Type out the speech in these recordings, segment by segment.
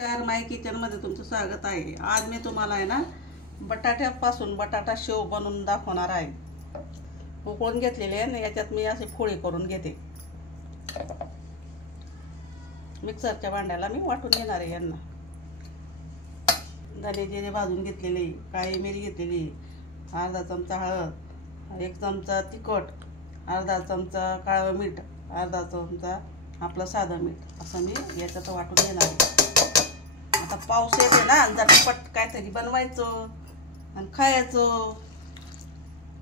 नमस्कार, माय किचनमध्ये तुमचं स्वागत आहे। आज मी तुम्हाला आहे ना बटाट्यापासून बटाटा शेव बनवून दाखवणार आहे। उकळून घेतलेले आहे आणि याच्यात मी असे फोडी करून घेते। मिक्सरच्या भांड्याला मी वाटून घेणार आहे। यांना धने जिरे भाजून घेतलेले, काळी मिरी घेतलेली, अर्धा चमचा हळद, 1 चमचा तिखट, अर्धा चमचा काळं मीठ, अर्धा चमचा आपलं साधं मीठ असं मी याच्यात वाटून घेणार आहे। आता पाऊस येते ना, झटपट काहीतरी बनवायचं आणि खायचं,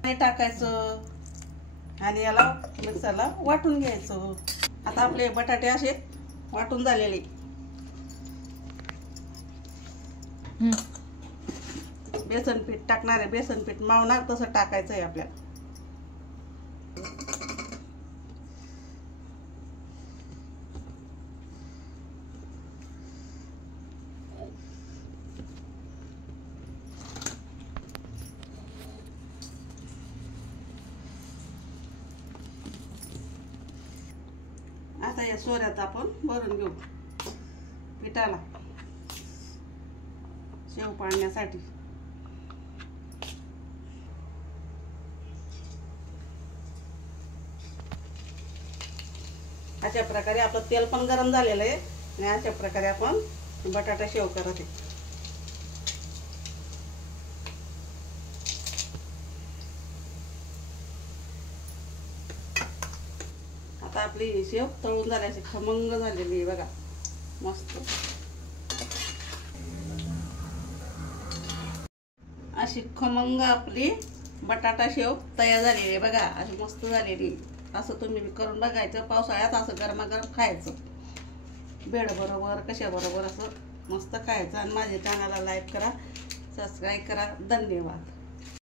पाणी टाकायचं आणि याला मिक्सरला वाटून घ्यायचं। आता आपले बटाटे असे वाटून झालेले, बेसन पीठ टाकणार आहे। बेसन पीठ मावणार तसं टाकायचं आहे आपल्याला। आता या सोऱ्यात आपण भरून घेऊ पिठाला शेव पाडण्यासाठी। अशा प्रकारे आपलं तेल पण गरम झालेलं आहे आणि अशा प्रकारे आपण बटाटा शेव करत आहे। आता आपली शेव तळून झाल्याची खमंग झालेली आहे बघा, मस्त अशी खमंग आपली बटाटा शेव तयार झालेली आहे बघा, अशी मस्त झालेली। असं तुम्ही करून बघायचं, पावसाळ्यात असं गरमागरम खायचं बेड बरोबर कशा बरोबर असं मस्त खायचं। आणि माझ्या चॅनलला लाईक करा, सबस्क्राईब करा। धन्यवाद।